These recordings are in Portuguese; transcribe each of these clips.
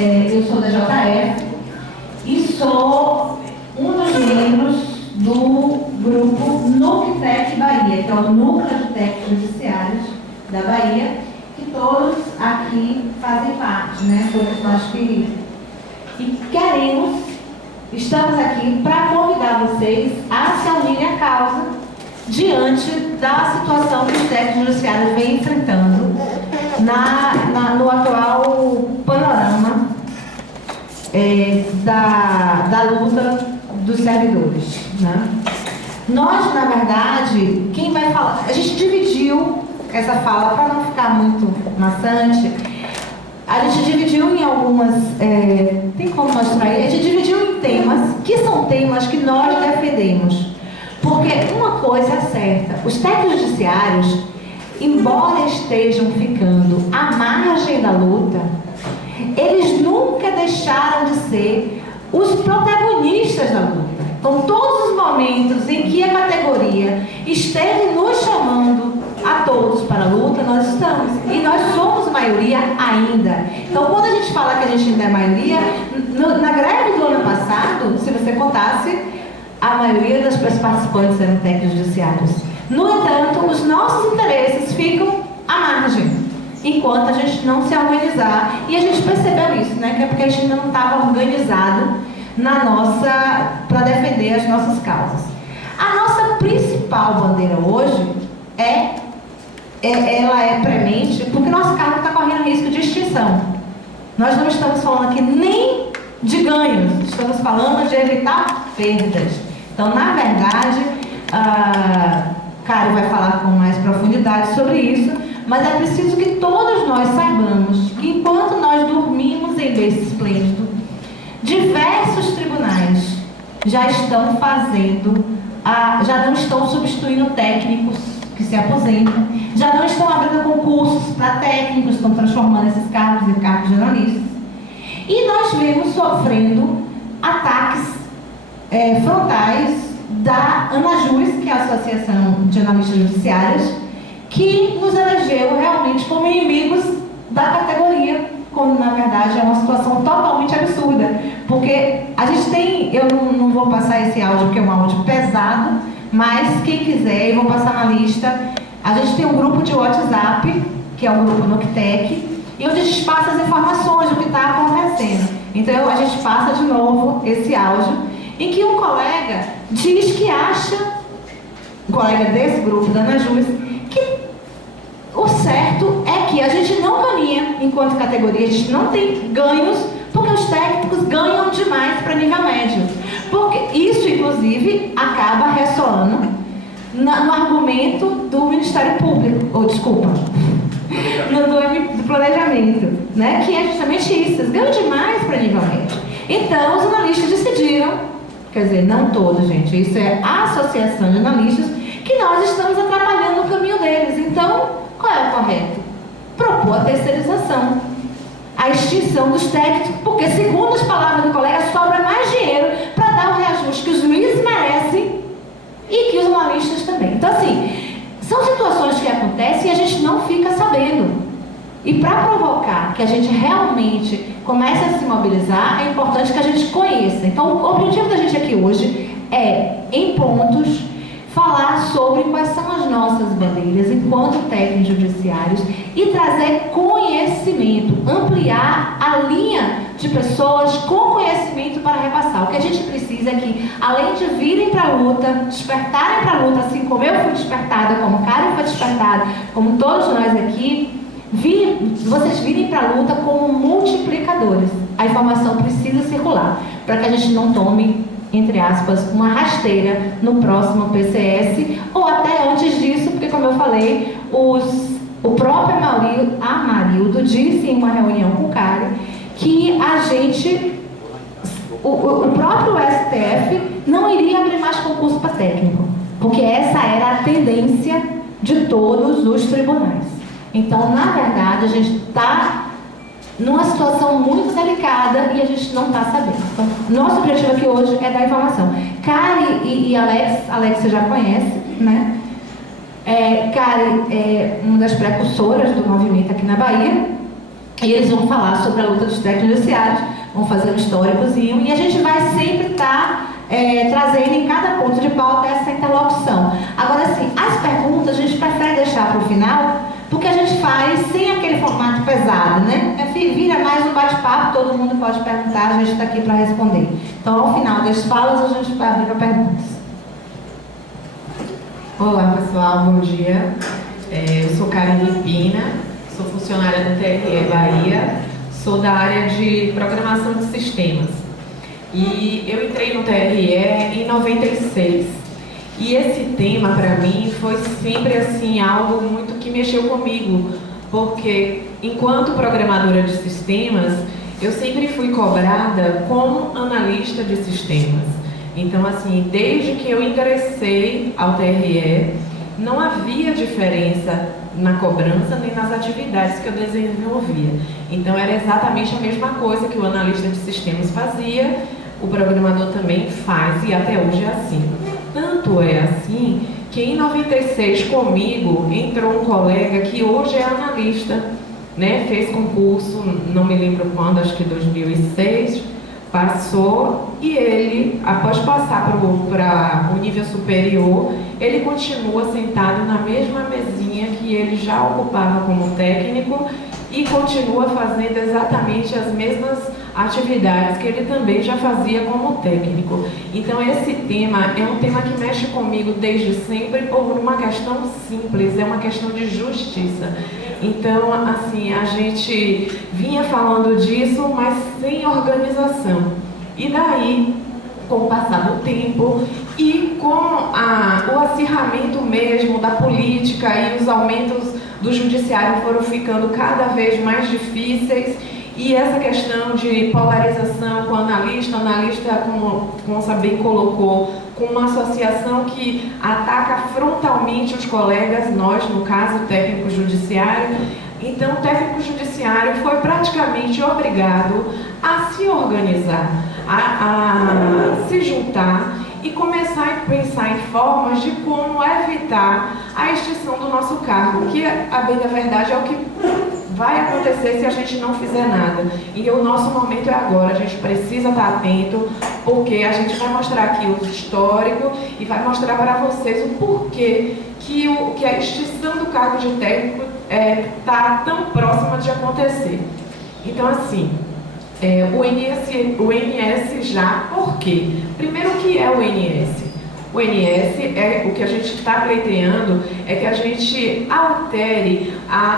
eu sou da JF e sou um dos membros do grupo NUCTEC Bahia, que é o Núcleo de Técnicos Judiciários da Bahia, que todos aqui fazem parte, né? Todos nós queridos. E estamos aqui para convidar vocês a se unirem à causa diante da situação que os técnicos judiciários vêm enfrentando no atual panorama da luta dos servidores, né? Nós, na verdade, quem vai falar... A gente dividiu essa fala para não ficar muito maçante. A gente dividiu em algumas... tem como mostrar aí? A gente dividiu em temas, que são temas que nós defendemos. Porque uma coisa é certa, os técnicos judiciários, embora estejam ficando à margem da luta, eles nunca deixaram de ser os protagonistas da luta. Então, todos os momentos em que a categoria esteve nos chamando a todos para a luta, nós estamos. E nós somos maioria ainda. Então, quando a gente fala que a gente ainda é maioria, na greve do ano passado, se você contasse, a maioria das participantes eram técnicos judiciários. No entanto, os nossos interesses ficam à margem, enquanto a gente não se organizar. E a gente percebeu isso, né? Que é porque a gente ainda não estava organizado para defender as nossas causas. A nossa principal bandeira hoje ela é premente, porque nosso cargo está correndo risco de extinção. Nós não estamos falando aqui nem de ganhos, estamos falando de evitar perdas. Então, na verdade, Cário vai falar com mais profundidade sobre isso, mas é preciso que todos nós saibamos que enquanto nós dormimos em berço esplêndido, diversos tribunais já estão já não estão substituindo técnicos que se aposentam, já não estão abrindo concursos para técnicos, estão transformando esses cargos em cargos jornalistas. E nós vemos sofrendo ataques frontais da ANAJUS, que é a Associação de Analistas Judiciários, que nos elegeu realmente como inimigos da categoria, quando na verdade é uma situação totalmente absurda. Porque a gente tem, eu não vou passar esse áudio porque é um áudio pesado, mas quem quiser, eu vou passar na lista. A gente tem um grupo de WhatsApp, que é o grupo NUCTEC, e onde a gente passa as informações do que está acontecendo. Então a gente passa de novo esse áudio, em que um colega diz que acha, um colega desse grupo da ANAJUS, que o certo é que a gente não caminha enquanto categoria, a gente não tem ganhos, porque os técnicos ganham demais para nível médio. Porque isso, inclusive, acaba ressoando no argumento do Ministério Público, do planejamento, né? Que é justamente isso, eles ganham demais para nível médio. Então, os analistas decidiram, quer dizer, não todos, gente, isso é a Associação de Analistas, que nós estamos atrapalhando o caminho deles. Então, qual é o correto? Propor a terceirização, a extinção dos técnicos, porque, segundo as palavras do colega, sobra mais dinheiro para dar o reajuste que os juízes merecem e que os analistas também. Então, assim, são situações que acontecem e a gente não fica sabendo. E para provocar que a gente realmente comece a se mobilizar, é importante que a gente conheça. Então, o objetivo da gente aqui hoje é, em pontos, falar sobre quais são as nossas bandeiras enquanto técnicos judiciários e trazer conhecimento, ampliar a linha de pessoas com conhecimento para repassar. O que a gente precisa é que, além de virem para a luta, despertarem para a luta, assim como eu fui despertada, como o Cário foi despertado, como todos nós aqui, vocês virem para a luta como multiplicadores. A informação precisa circular, para que a gente não tome, entre aspas, uma rasteira no próximo PCS, ou até antes disso, porque, como eu falei, o próprio Amarildo disse em uma reunião com o Cário que o próprio STF não iria abrir mais concurso para técnico, porque essa era a tendência de todos os tribunais. Então, na verdade, a gente está numa situação muito delicada e a gente não está sabendo. Então, nosso objetivo aqui hoje é dar informação. Kari e Alex você já conhece, né? Kari é uma das precursoras do movimento aqui na Bahia. E eles vão falar sobre a luta dos técnicos judiciários, vão fazer um históricozinho, e a gente vai sempre estar trazendo em cada ponto de pauta essa interlocução. Agora, assim, as perguntas a gente prefere deixar para o final, porque a gente faz sem aquele formato pesado, né? Vira mais um bate-papo, todo mundo pode perguntar, a gente está aqui para responder. Então, ao final das falas, a gente vai abrir para perguntas. Olá, pessoal, bom dia. Eu sou Karine Pina, sou funcionária do TRE Bahia, sou da área de programação de sistemas. E eu entrei no TRE em 96. E esse tema, para mim, foi sempre assim, algo muito que mexeu comigo, porque enquanto programadora de sistemas, eu sempre fui cobrada como analista de sistemas. Então, assim, desde que eu ingressei ao TRE, não havia diferença na cobrança nem nas atividades que eu desenvolvia. Então, era exatamente a mesma coisa que o analista de sistemas fazia, o programador também faz, e até hoje é assim. Tanto é assim que em 96 comigo entrou um colega que hoje é analista, né? Fez concurso, não me lembro quando, acho que 2006, passou, e ele, após passar para o nível superior, ele continua sentado na mesma mesinha que ele já ocupava como técnico e continua fazendo exatamente as mesmas atividades que ele também já fazia como técnico. Então esse tema é um tema que mexe comigo desde sempre por uma questão simples, é uma questão de justiça. Então, assim, a gente vinha falando disso, mas sem organização. E daí, com o passar do tempo e com o acirramento mesmo da política e os aumentos do judiciário foram ficando cada vez mais difíceis, e essa questão de polarização com o analista, como Consa bem colocou, com uma associação que ataca frontalmente os colegas, nós, no caso, o técnico judiciário. Então, o técnico judiciário foi praticamente obrigado a se organizar, a se juntar e começar a pensar em formas de como evitar a extinção do nosso cargo, que, a bem da verdade, é o que vai acontecer se a gente não fizer nada. E o nosso momento é agora, a gente precisa estar atento, porque a gente vai mostrar aqui o histórico e vai mostrar para vocês o porquê que a extinção do cargo de técnico está tão próxima de acontecer. Então, assim, o INS já, por quê? Primeiro, o que é o INS? O INS, o que a gente está pleiteando é que a gente altere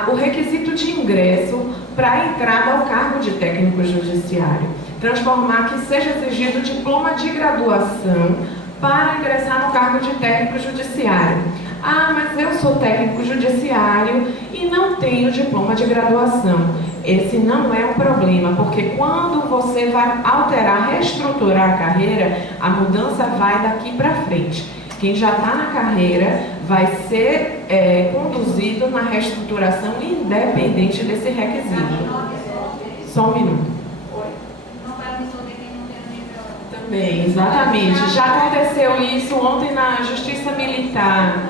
o requisito de ingresso para a entrada ao cargo de técnico judiciário. Transformar que seja exigido diploma de graduação para ingressar no cargo de técnico judiciário. Ah, mas eu sou técnico judiciário e não tenho diploma de graduação. Esse não é um problema, porque quando você vai alterar, reestruturar a carreira, a mudança vai daqui para frente. Quem já está na carreira vai ser conduzido na reestruturação independente desse requisito. Só um minuto. Também, exatamente. Já aconteceu isso ontem na Justiça Militar.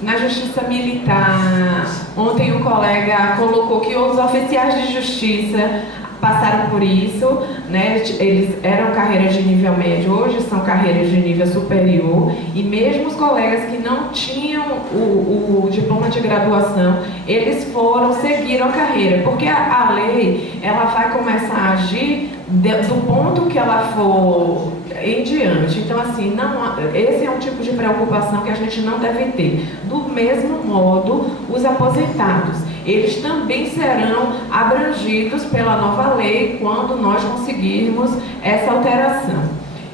Na Justiça Militar, ontem o colega colocou que outros oficiais de justiça passaram por isso, né? Eles eram carreiras de nível médio, hoje são carreiras de nível superior, e mesmo os colegas que não tinham o diploma de graduação, eles seguiram a carreira, porque a lei, ela vai começar a agir do ponto que ela for em diante. Então, assim, esse é um tipo de preocupação que a gente não deve ter. Do mesmo modo, os aposentados, eles também serão abrangidos pela nova lei quando nós conseguirmos essa alteração.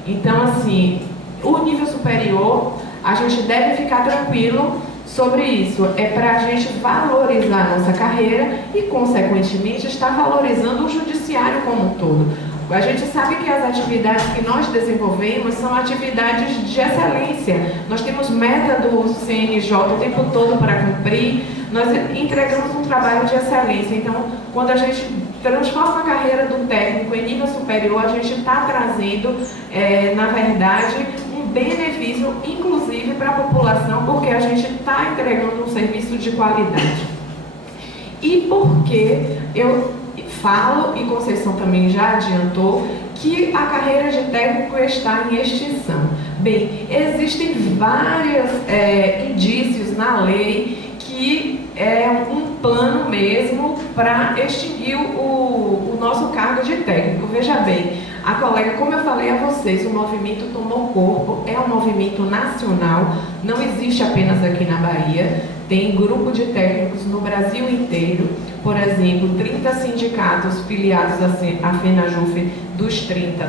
Então, assim, o nível superior, a gente deve ficar tranquilo sobre isso. É para a gente valorizar a nossa carreira e, consequentemente, estar valorizando o judiciário como um todo. A gente sabe que as atividades que nós desenvolvemos são atividades de excelência. Nós temos meta do CNJ o tempo todo para cumprir. Nós entregamos um trabalho de excelência. Então, quando a gente transforma a carreira do técnico em nível superior, a gente está trazendo, na verdade, um benefício, inclusive para a população, porque a gente está entregando um serviço de qualidade. e por que eu falo, e Conceição também já adiantou, que a carreira de técnico está em extinção. Bem, existem vários indícios na lei que é um plano mesmo para extinguir o nosso cargo de técnico. Veja bem, a colega, como eu falei a vocês, o movimento tomou corpo, é um movimento nacional, não existe apenas aqui na Bahia, tem grupo de técnicos no Brasil inteiro. Por exemplo, 30 sindicatos filiados à FENAJUF, dos 30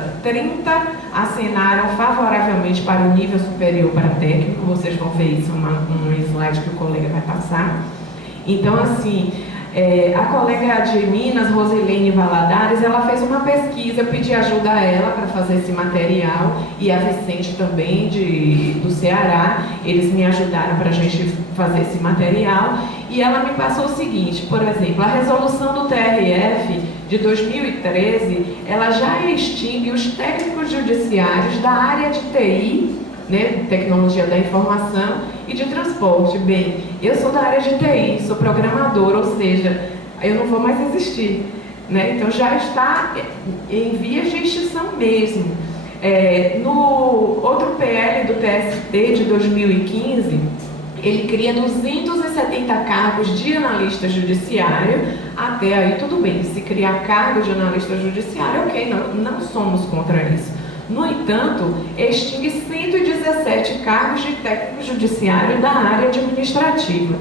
assinaram favoravelmente para o nível superior para técnico. Vocês vão ver isso num slide que o colega vai passar. Então, assim, a colega de Minas, Rosilene Valadares, ela fez uma pesquisa, eu pedi ajuda a ela para fazer esse material, e a Vicente também, do Ceará, eles me ajudaram para a gente fazer esse material, e ela me passou o seguinte, por exemplo, a resolução do TRF de 2013, ela já extingue os técnicos judiciários da área de TI, né, tecnologia da informação e de transporte. Bem, eu sou da área de TI, sou programadora, ou seja, eu não vou mais existir, né? Então já está em vias de extinção mesmo. No outro PL do TST de 2015, ele cria 270 cargos de analista judiciário. Até aí tudo bem, se criar cargo de analista judiciário, ok, não somos contra isso. No entanto, extingue 117 cargos de técnico judiciário da área administrativa.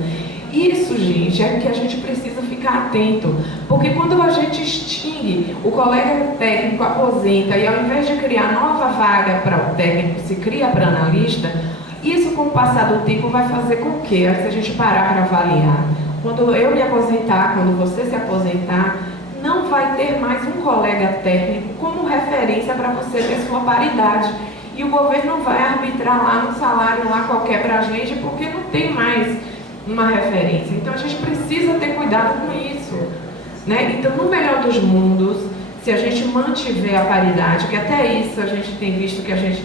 Isso, gente, é que a gente precisa ficar atento, porque quando a gente extingue, o colega técnico aposenta e ao invés de criar nova vaga para o técnico, se cria para analista, isso com o passar do tempo vai fazer com que, se a gente parar para avaliar, quando eu me aposentar, quando você se aposentar, não vai ter mais um colega técnico como referência para você ter sua paridade. E o governo vai arbitrar lá um salário lá qualquer para a gente, porque não tem mais uma referência. Então a gente precisa ter cuidado com isso, né? Então, no melhor dos mundos, se a gente mantiver a paridade, que até isso a gente tem visto que a gente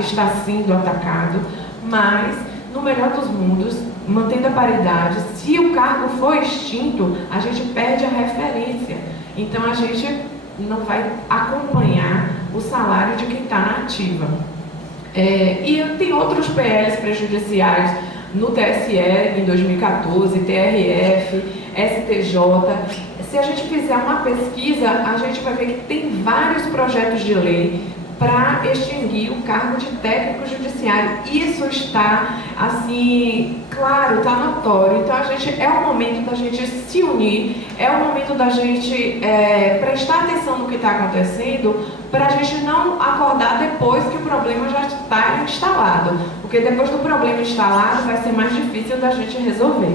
está sendo atacado, mas no melhor dos mundos, mantendo a paridade, se o cargo for extinto, a gente perde a referência. Então a gente não vai acompanhar o salário de quem está na ativa. E tem outros PLs prejudiciais no TSE em 2014, TRF, STJ. Se a gente fizer uma pesquisa, a gente vai ver que tem vários projetos de lei para extinguir o cargo de técnico judiciário. Isso está, assim, claro, está notório. Então, é o momento da gente se unir, é o momento da gente prestar atenção no que está acontecendo, para a gente não acordar depois que o problema já está instalado. Porque depois do problema instalado, vai ser mais difícil da gente resolver.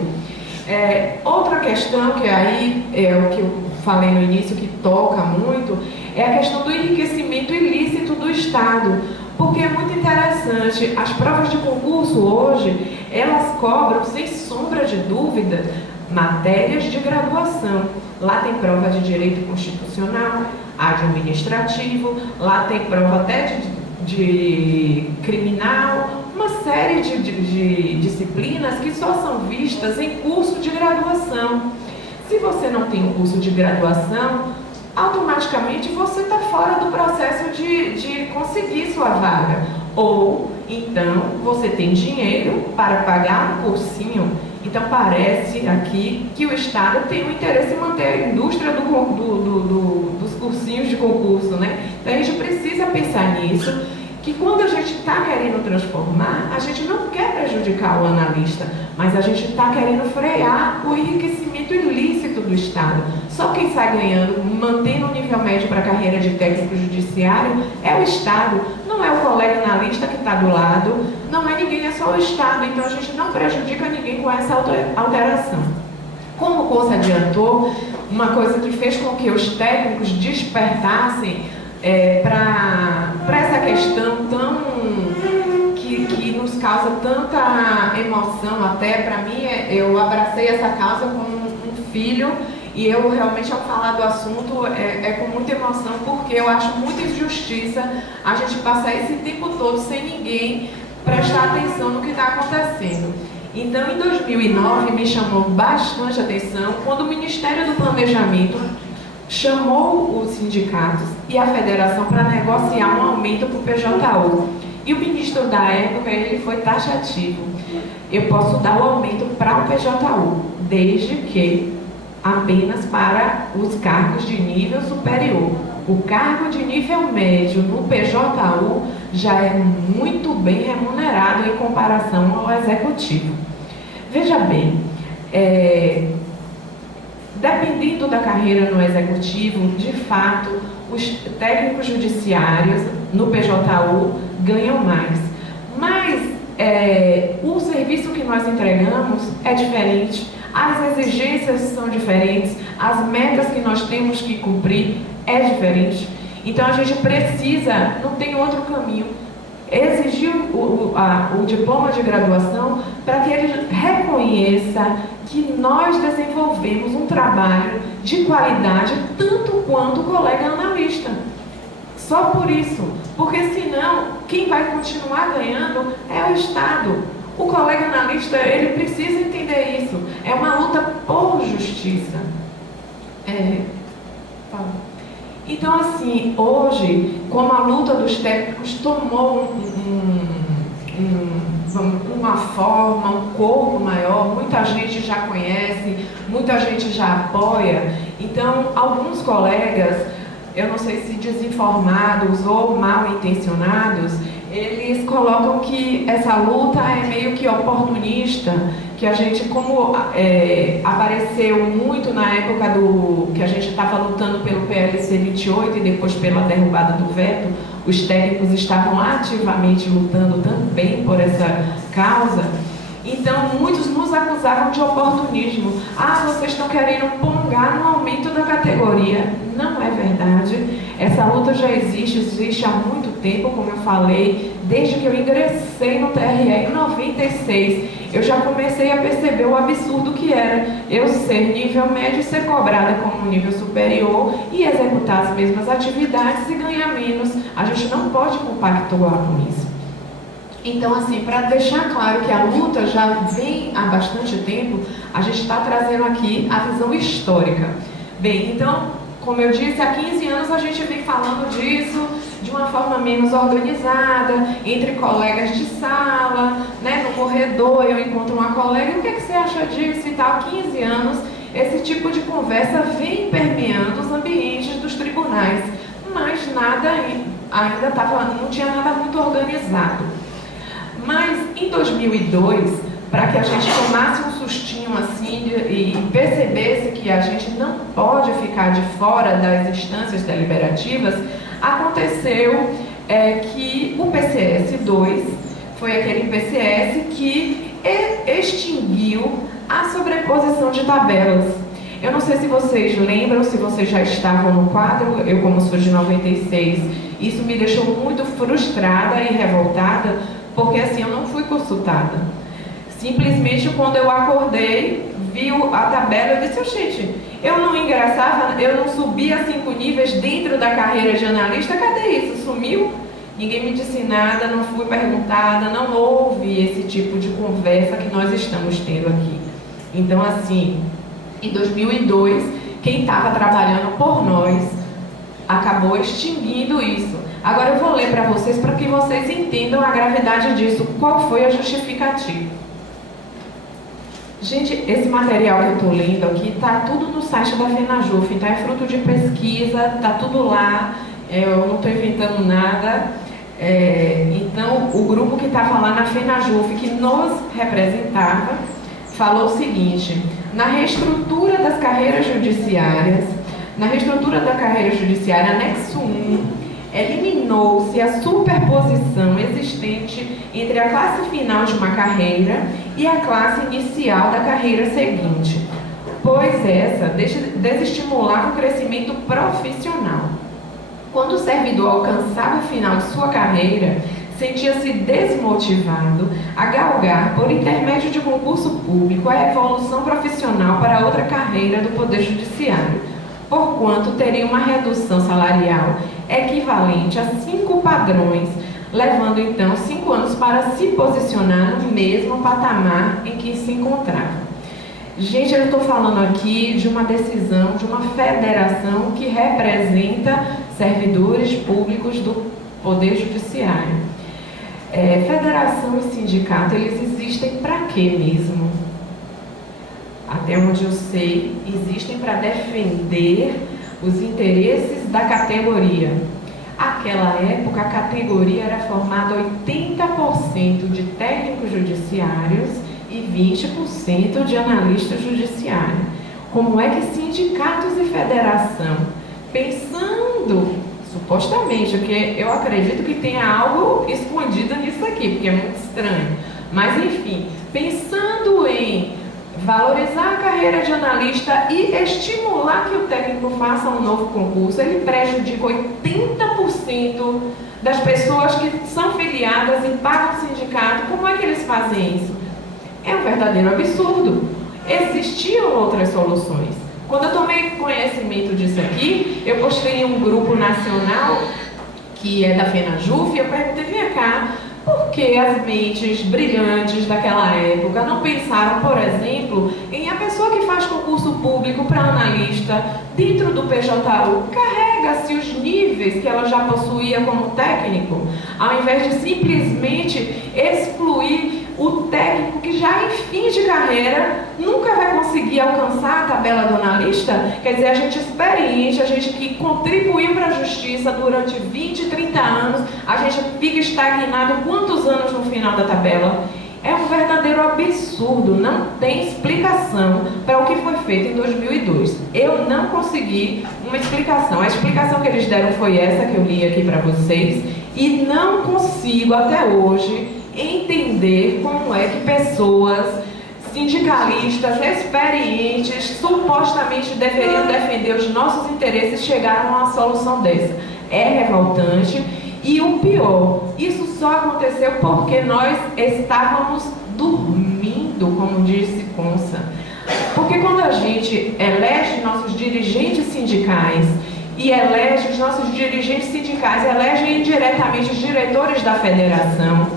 Outra questão, que aí é o que eu falei no início, que toca muito, é a questão do enriquecimento ilícito do Estado, porque é muito interessante, as provas de concurso hoje, elas cobram, sem sombra de dúvida, matérias de graduação. Lá tem prova de direito constitucional, administrativo, lá tem prova até de criminal, uma série de disciplinas que só são vistas em curso de graduação. Se você não tem um curso de graduação, automaticamente você está fora do processo de conseguir sua vaga. Ou, então, você tem dinheiro para pagar um cursinho. Então, parece aqui que o Estado tem um interesse em manter a indústria dos cursinhos de concurso, né? Então, a gente precisa pensar nisso, que quando a gente está querendo transformar, a gente não quer prejudicar o analista, mas a gente está querendo frear o enriquecimento ilícito do Estado. Só quem sai ganhando, mantendo o nível médio para a carreira de técnico judiciário, é o Estado, não é o colega analista que está do lado, não é ninguém, é só o Estado. Então a gente não prejudica ninguém com essa alteração. Como o Conce adiantou, uma coisa que fez com que os técnicos despertassem para essa questão que nos causa tanta emoção, até para mim, eu abracei essa causa como um filho, e eu realmente, ao falar do assunto, com muita emoção, porque eu acho muita injustiça a gente passar esse tempo todo sem ninguém prestar atenção no que está acontecendo. Então, em 2009, me chamou bastante atenção quando o Ministério do Planejamento chamou os sindicatos e a federação para negociar um aumento para o PJU. E o ministro da época, ele foi taxativo. Eu posso dar o aumento para o PJU, desde que apenas para os cargos de nível superior. O cargo de nível médio no PJU já é muito bem remunerado em comparação ao executivo. Veja bem, dependendo da carreira no executivo, de fato, os técnicos judiciários no PJU ganham mais. Mas o serviço que nós entregamos é diferente, as exigências são diferentes, as metas que nós temos que cumprir é diferente. Então a gente precisa, não tem outro caminho, exigir o diploma de graduação para que ele reconheça que nós desenvolvemos um trabalho de qualidade tanto quanto o colega analista. Só por isso, porque senão quem vai continuar ganhando é o Estado. O colega analista, ele precisa entender isso. É uma luta por justiça. Então, assim, hoje, como a luta dos técnicos tomou uma forma, um corpo maior, muita gente já conhece, muita gente já apoia. Então, alguns colegas, eu não sei se desinformados ou mal intencionados, eles colocam que essa luta é meio que oportunista, que a gente, como apareceu muito na época que a gente estava lutando pelo PLC 28 e depois pela derrubada do veto, os técnicos estavam ativamente lutando também por essa causa. Então, muitos nos acusavam de oportunismo. Ah, vocês estão querendo pongar no aumento da categoria. Não é verdade. Essa luta já existe há muito tempo, como eu falei, desde que eu ingressei no TRE em 96. Eu já comecei a perceber o absurdo que era eu ser nível médio e ser cobrada como nível superior e executar as mesmas atividades e ganhar menos. A gente não pode compactuar com isso. Então, assim, para deixar claro que a luta já vem há bastante tempo, a gente está trazendo aqui a visão histórica. Bem, então, como eu disse, há 15 anos a gente vem falando disso de uma forma menos organizada, entre colegas de sala, né, no corredor eu encontro uma colega, o que você acha disso e tal? Há 15 anos, esse tipo de conversa vem permeando os ambientes dos tribunais, mas nada ainda não tinha nada muito organizado. Mas em 2002, para que a gente tomasse um sustinho assim e percebesse que a gente não pode ficar de fora das instâncias deliberativas, aconteceu que o PCS2 foi aquele PCS que extinguiu a sobreposição de tabelas. Eu não sei se vocês lembram, se vocês já estavam no quadro, eu como sou de 96, isso me deixou muito frustrada e revoltada, porque assim, eu não fui consultada. Simplesmente quando eu acordei, vi a tabela, eu disse, gente, eu não ingressava, eu não subia 5 níveis dentro da carreira de analista, cadê isso? Sumiu? Ninguém me disse nada, não fui perguntada, não houve esse tipo de conversa que nós estamos tendo aqui. Então, assim, em 2002, quem estava trabalhando por nós acabou extinguindo isso. Agora eu vou ler para vocês que vocês entendam a gravidade disso. Qual foi a justificativa? Gente, esse material que eu estou lendo aqui está tudo no site da FENAJUF, então é fruto de pesquisa, está tudo lá, eu não estou inventando nada. Então, o grupo que estava lá na FENAJUF, que nos representava, falou o seguinte: na reestrutura das carreiras judiciárias, anexo 1, eliminou-se a superposição existente entre a classe final de uma carreira e a classe inicial da carreira seguinte, pois essa desestimulava o crescimento profissional. Quando o servidor alcançava o final de sua carreira, sentia-se desmotivado a galgar, por intermédio de concurso público, a evolução profissional para outra carreira do Poder Judiciário, porquanto teria uma redução salarial equivalente a 5 padrões levando então 5 anos para se posicionar no mesmo patamar em que se encontrava. Gente, eu estou falando aqui de uma decisão, de uma federação que representa servidores públicos do Poder Judiciário. Federação e sindicato, eles existem para quê mesmo? Até onde eu sei, existem para defender os interesses da categoria. Naquela época, a categoria era formada 80% de técnicos judiciários e 20% de analistas judiciários. Como é que sindicatos e federação, pensando, supostamente, porque eu acredito que tenha algo escondido nisso aqui, porque é muito estranho, mas enfim, pensando em valorizar a carreira de analista e estimular que o técnico faça um novo concurso, ele prejudica 80% das pessoas que são filiadas e pagam o sindicato. Como é que eles fazem isso? É um verdadeiro absurdo. Existiam outras soluções. Quando eu tomei conhecimento disso aqui, eu postei em um grupo nacional que é da FENAJUF, e eu perguntei, vem cá, por que as mentes brilhantes daquela época não pensaram, por exemplo, em a pessoa que faz concurso público para analista dentro do PJU, carrega-se os níveis que ela já possuía como técnico, ao invés de simplesmente excluir o técnico que já em fim de carreira nunca vai conseguir alcançar a tabela do analista? Quer dizer, a gente experiente, a gente que contribuiu para a justiça durante 20, 30 anos, a gente fica estagnado quantos anos no final da tabela? É um verdadeiro absurdo, não tem explicação para o que foi feito em 2002. Eu não consegui uma explicação. A explicação que eles deram foi essa que eu li aqui para vocês, e não consigo até hoje entender como é que pessoas sindicalistas experientes, supostamente deveriam defender os nossos interesses, chegaram a uma solução dessa. É revoltante. E o pior, isso só aconteceu porque nós estávamos dormindo, como disse Consa. Porque quando a gente elege nossos dirigentes sindicais e elege os nossos dirigentes sindicais, elegem indiretamente os diretores da federação,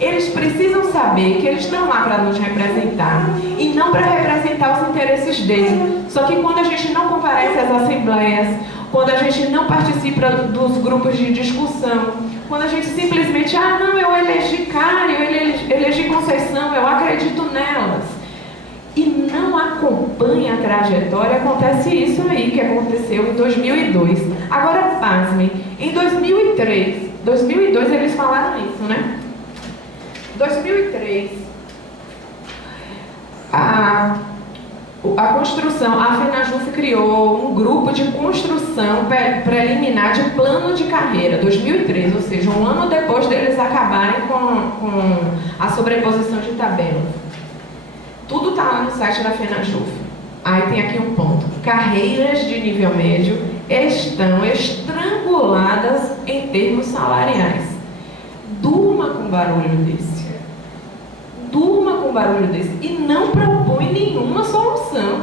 eles precisam saber que eles estão lá para nos representar e não para representar os interesses deles. Só que quando a gente não comparece às assembleias, quando a gente não participa dos grupos de discussão, quando a gente simplesmente, não, eu elegi Cário, eu elegi Conceição, eu acredito nelas, e não acompanha a trajetória, acontece isso aí que aconteceu em 2002. Agora, pasmem, em 2002 eles falaram isso, né? 2003, a construção, a FENAJUF criou um grupo de construção preliminar de plano de carreira, 2003, ou seja, um ano depois deles acabarem com a sobreposição de tabelas. Tudo está lá no site da FENAJUF. Aí tem aqui um ponto: carreiras de nível médio estão estranguladas em termos salariais. Durma com barulho desse. Durma com barulho desse e não propõe nenhuma solução.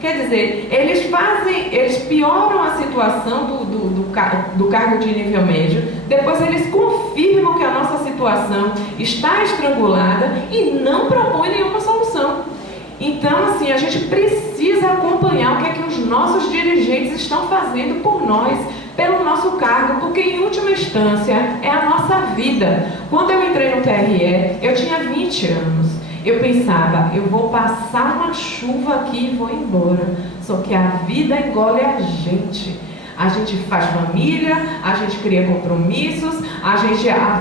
Quer dizer, eles pioram a situação do cargo de nível médio, depois eles confirmam que a nossa situação está estrangulada e não propõem nenhuma solução. Então, assim, a gente precisa acompanhar o que é que os nossos dirigentes estão fazendo por nós, pelo nosso cargo, porque em última instância é a nossa vida. Quando eu entrei no TRE, eu tinha 20 anos. Eu pensava, eu vou passar uma chuva aqui e vou embora. Só que a vida engole a gente. A gente faz família, a gente cria compromissos, a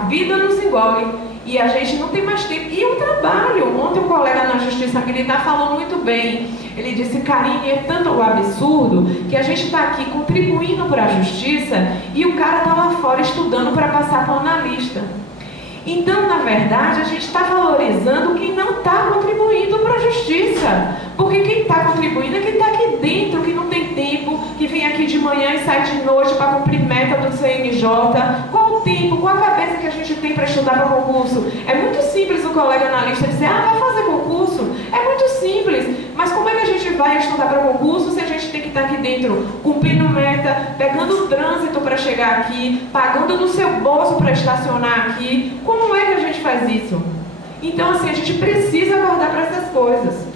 vida nos engole. E a gente não tem mais tempo. E o trabalho. Ontem um colega na Justiça Militar falou muito bem. Ele disse, Karine, é tanto o absurdo que a gente está aqui contribuindo para a Justiça e o cara está lá fora estudando para passar para o analista. Então, na verdade, a gente está valorizando quem não está contribuindo para a Justiça. Porque quem está contribuindo é quem está aqui dentro, que não tem tempo, que vem aqui de manhã e sai de noite para cumprir meta do CNJ. Qual o tempo, qual a cabeça que a gente tem para estudar para concurso? É muito simples o colega analista dizer, vai fazer concurso. É muito simples. Mas como é que a gente gente vai estudar para concurso se a gente tem que estar aqui dentro cumprindo meta, pegando o trânsito para chegar aqui, pagando do seu bolso para estacionar aqui? Como é que a gente faz isso? Então, assim, a gente precisa acordar para essas coisas.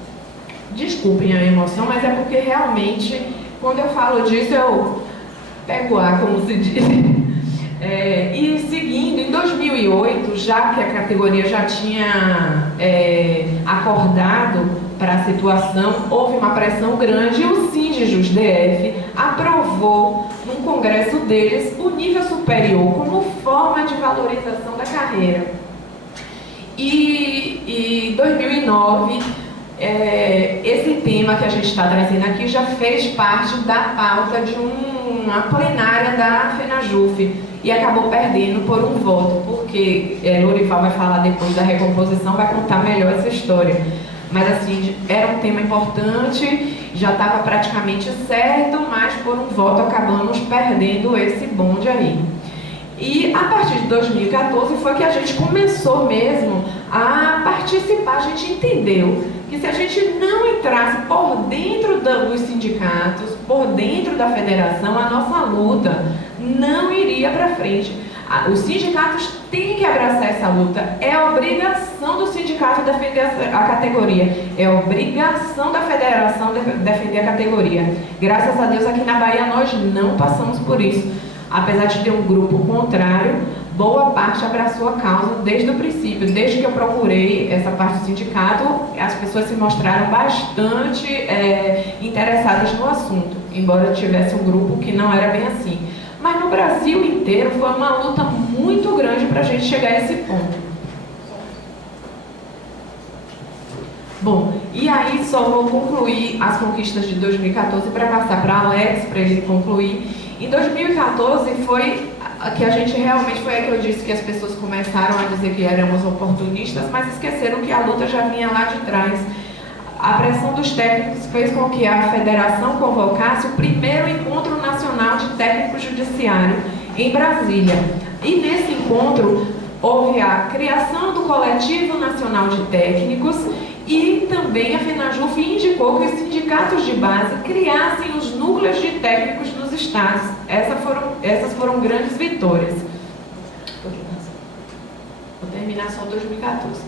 Desculpem a emoção, mas é porque realmente, quando eu falo disso, eu pego ar, como se diz. E seguindo, em 2008, já que a categoria já tinha acordado para a situação, houve uma pressão grande e o Sindjus DF aprovou, num congresso deles, o nível superior como forma de valorização da carreira. E em 2009, esse tema que a gente está trazendo aqui já fez parte da pauta de uma plenária da FENAJUF e acabou perdendo por um voto, porque Lorival vai falar depois da recomposição, vai contar melhor essa história. Mas assim, era um tema importante, já estava praticamente certo, mas por um voto acabamos perdendo esse bonde aí. E a partir de 2014 foi que a gente começou mesmo a participar, a gente entendeu que se a gente não entrasse por dentro dos sindicatos, por dentro da federação, a nossa luta não iria para frente. Os sindicatos têm que abraçar essa luta. É obrigação do sindicato defender a categoria. É obrigação da federação defender a categoria. Graças a Deus, aqui na Bahia, nós não passamos por isso. Apesar de ter um grupo contrário, boa parte abraçou a causa desde o princípio. Desde que eu procurei essa parte do sindicato, as pessoas se mostraram bastante interessadas no assunto, embora tivesse um grupo que não era bem assim. Mas no Brasil inteiro foi uma luta muito grande para a gente chegar a esse ponto. Bom, e aí só vou concluir as conquistas de 2014 para passar para Alex, para ele concluir. Em 2014 foi que a gente realmente, foi aí que eu disse que as pessoas começaram a dizer que éramos oportunistas, mas esqueceram que a luta já vinha lá de trás. A pressão dos técnicos fez com que a federação convocasse o primeiro encontro nacional de técnico judiciário em Brasília. E nesse encontro houve a criação do Coletivo Nacional de Técnicos e também a FENAJUF indicou que os sindicatos de base criassem os núcleos de técnicos nos estados. Essas foram grandes vitórias. Vou terminar só 2014.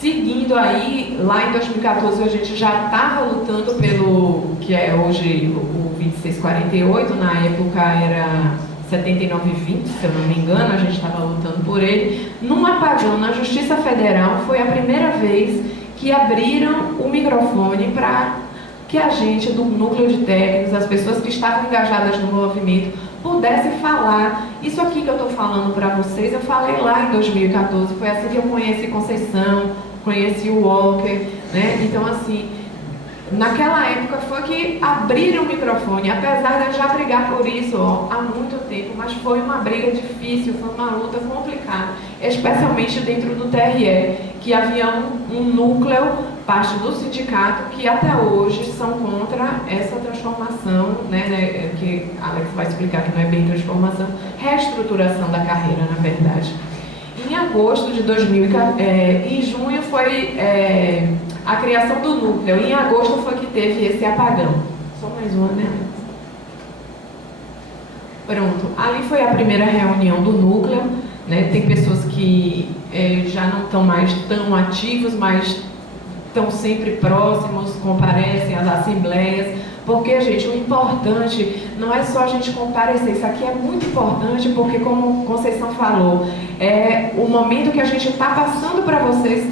Seguindo aí, lá em 2014 a gente já estava lutando pelo que é hoje o 2648, na época era 7920, se eu não me engano, a gente estava lutando por ele. Num apagão na Justiça Federal, foi a primeira vez que abriram o microfone para que a gente, do núcleo de técnicos, as pessoas que estavam engajadas no movimento, pudesse falar. Isso aqui que eu estou falando para vocês, eu falei lá em 2014, foi assim que eu conheci Conceição, conheci o Walker, né? Então, assim, naquela época foi que abriram o microfone, apesar de eu já brigar por isso há muito tempo, mas foi uma briga difícil, foi uma luta complicada, especialmente dentro do TRE, que havia um núcleo, parte do sindicato, que até hoje são contra essa transformação, né, que Alex vai explicar que não é bem transformação, reestruturação da carreira, na verdade. Em agosto de 2014, em junho foi a criação do núcleo, em agosto foi que teve esse apagão. Só mais uma, né? Pronto, ali foi a primeira reunião do núcleo, né? Tem pessoas que já não estão mais tão ativos, mas estão sempre próximos, comparecem às assembleias, porque, gente, o importante não é só a gente comparecer, isso aqui é muito importante, porque, como Conceição falou, é o momento que a gente está passando para vocês,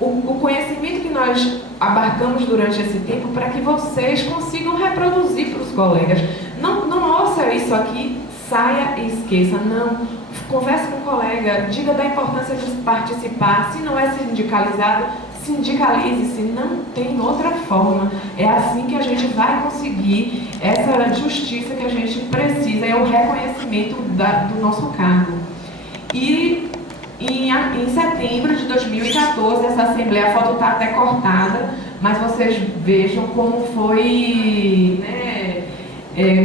o conhecimento que nós abarcamos durante esse tempo, para que vocês consigam reproduzir para os colegas. Não ouça isso aqui, saia e esqueça, não. Converse com o colega, diga da importância de participar, se não é sindicalizado, sindicalize-se, não tem outra forma. É assim que a gente vai conseguir essa justiça que a gente precisa, é o reconhecimento do nosso cargo. E em setembro de 2014, essa assembleia, a foto está até cortada, mas vocês vejam como foi, né,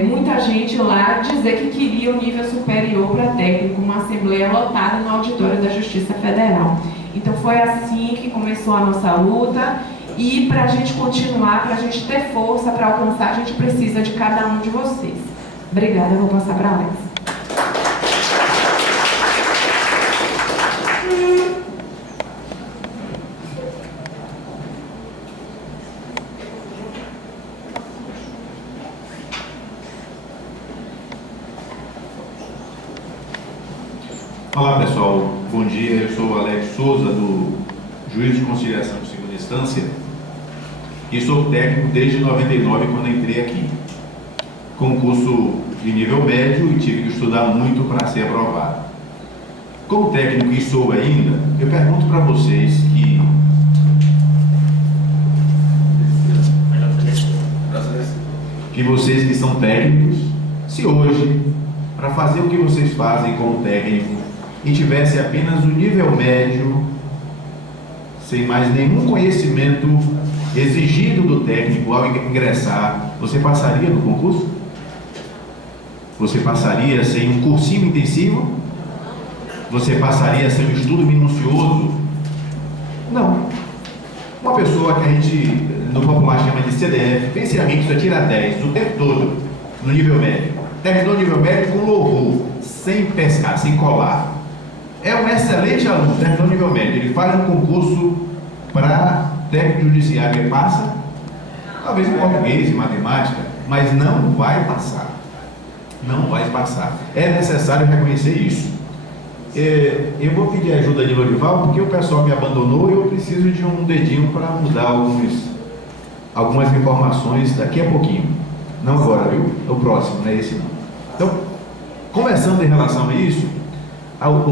muita gente lá dizer que queria o nível superior para técnico, uma assembleia lotada no auditório da Justiça Federal. Então foi assim que começou a nossa luta E para a gente continuar, para a gente ter força para alcançar, a gente precisa de cada um de vocês. Obrigada, eu vou passar para a Alex. Olá pessoal, bom dia, eu sou Alex Souza, do Juiz de Conciliação de Segunda Instância e sou técnico desde 99, quando entrei aqui. Concurso de nível médio e tive que estudar muito para ser aprovado. Como técnico e sou ainda, eu pergunto para vocês que vocês que são técnicos, se hoje, para fazer o que vocês fazem como técnico, e tivesse apenas o nível médio, sem mais nenhum conhecimento exigido do técnico ao ingressar, você passaria no concurso? Você passaria sem um cursinho intensivo? Você passaria sem um estudo minucioso? Não. Uma pessoa que a gente, no popular, chama de CDF, pensamento só tira 10 o tempo todo no nível médio. Terminou o nível médio com louvor, sem pescar, sem colar. É um excelente aluno, terminou o nível médio. Ele faz um concurso para técnico judiciário e passa, talvez em português, em matemática, mas não vai passar. Não vai passar. É necessário reconhecer isso. Eu vou pedir ajuda de Lorival, porque o pessoal me abandonou e eu preciso de um dedinho para mudar algumas informações daqui a pouquinho. Não agora, viu? O próximo, não é esse não. Então, começando em relação a isso,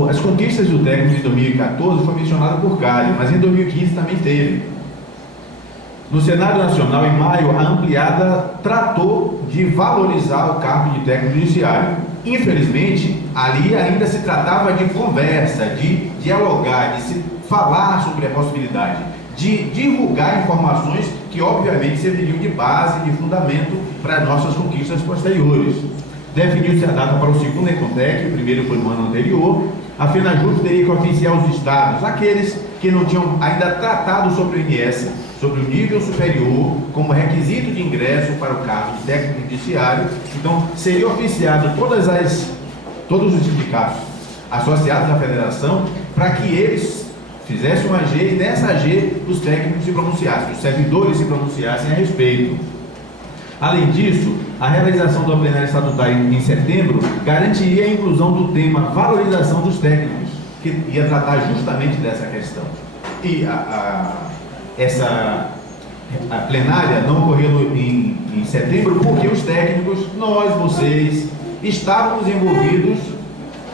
as conquistas do técnico de 2014 foi mencionado por Cário, mas em 2015 também teve. No Senado Nacional, em maio, a ampliada tratou de valorizar o cargo de técnico judiciário. Infelizmente, ali ainda se tratava de conversa, de dialogar, de se falar sobre a possibilidade, de divulgar informações que obviamente serviriam de base, de fundamento para as nossas conquistas posteriores. Definiu-se a data para o segundo Econtec, o primeiro foi no ano anterior. A FENAJUF teria que oficiar os estados, aqueles que não tinham ainda tratado sobre o INS, sobre o nível superior, como requisito de ingresso para o cargo de técnico judiciário. Então, seria oficiado todos os sindicatos associados à federação, para que eles fizessem uma AG e nessa AG os técnicos se pronunciassem, os servidores se pronunciassem a respeito. Além disso, a realização da plenária estatutária em setembro garantiria a inclusão do tema valorização dos técnicos, que ia tratar justamente dessa questão. E essa plenária não ocorreu em setembro porque os técnicos, vocês, estávamos envolvidos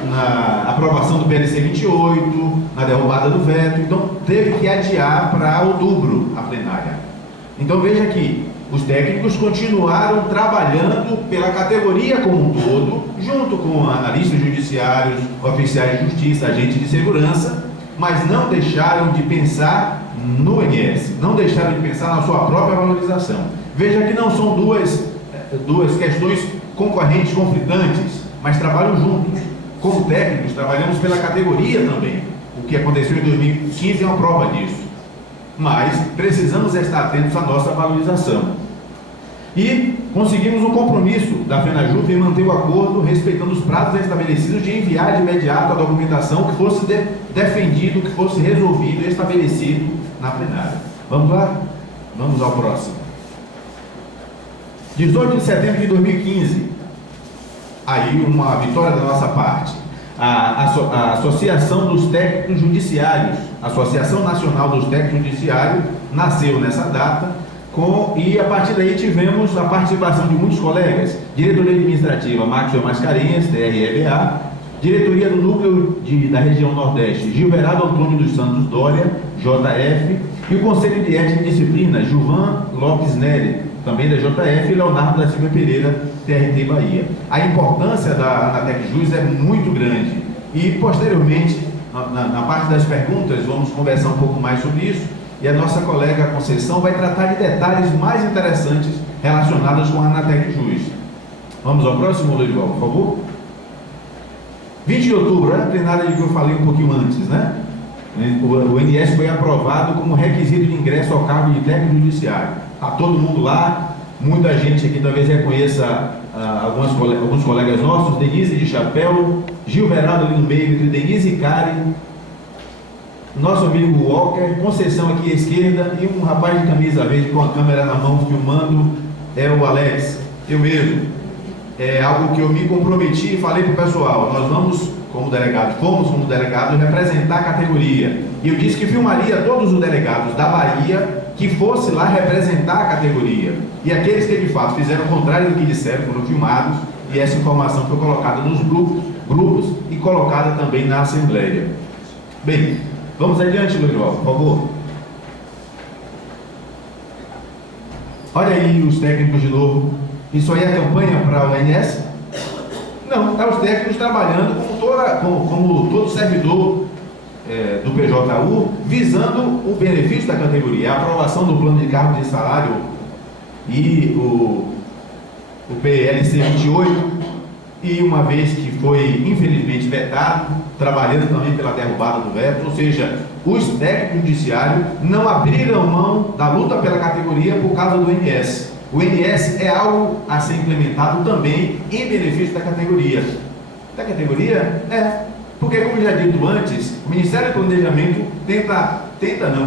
na aprovação do PLC 28, na derrubada do veto, então teve que adiar para outubro a plenária. Então veja aqui, os técnicos continuaram trabalhando pela categoria como um todo, junto com analistas judiciários, oficiais de justiça, agentes de segurança, mas não deixaram de pensar no INS, não deixaram de pensar na sua própria valorização. Veja que não são duas questões concorrentes, conflitantes, mas trabalham juntos. Como técnicos, trabalhamos pela categoria também. O que aconteceu em 2015 é uma prova disso. Mas precisamos estar atentos à nossa valorização. E conseguimos um compromisso da FENAJUF em manter o acordo, respeitando os prazos estabelecidos de enviar de imediato a documentação que fosse defendido, que fosse resolvido e estabelecido na plenária. Vamos lá? Vamos ao próximo. 18 de setembro de 2015. Aí uma vitória da nossa parte. A Associação dos Técnicos Judiciários, Associação Nacional dos Técnicos Judiciários, nasceu nessa data, e a partir daí tivemos a participação de muitos colegas, Diretoria Administrativa Maxwell Mascarenhas, TREBA, Diretoria do Núcleo da Região Nordeste, Gilberado Antônio dos Santos Dória, JF, e o Conselho de Ética e Disciplina, Gilvan Lopes Nery, também da JF, e Leonardo da Silva Pereira, TRT Bahia. A importância da ANATEC JUS é muito grande e, posteriormente, na parte das perguntas, vamos conversar um pouco mais sobre isso e a nossa colega Conceição vai tratar de detalhes mais interessantes relacionados com a ANATEC JUS. Vamos ao próximo, Lorival, por favor. 20 de outubro, é a plenária de que eu falei um pouquinho antes, né? O INSS foi aprovado como requisito de ingresso ao cargo de técnico judiciário. Está todo mundo lá, muita gente aqui talvez reconheça alguns colegas nossos, Denise de chapéu, Gil Veraldo ali no meio, entre Denise e Karen, nosso amigo Walker, Conceição aqui à esquerda, e um rapaz de camisa verde com a câmera na mão filmando, é o Alex, eu mesmo. É algo que eu me comprometi e falei para o pessoal, nós fomos como delegados representar a categoria. E eu disse que filmaria todos os delegados da Bahia que fosse lá representar a categoria. E aqueles que de fato fizeram o contrário do que disseram foram filmados, e essa informação foi colocada nos grupos e colocada também na Assembleia. Bem, vamos adiante, Lurival, por favor. Olha aí os técnicos de novo. Isso aí é campanha para o ONS? Não, é os técnicos trabalhando como todo servidor do PJU, visando o benefício da categoria, a aprovação do plano de cargos de salário e o PLC 28, e uma vez que foi infelizmente vetado, trabalhando também pela derrubada do veto, ou seja, os técnicos judiciários não abriram mão da luta pela categoria por causa do INSS. O INSS é algo a ser implementado também em benefício da categoria. Da categoria? Porque, como já dito antes, o Ministério do Planejamento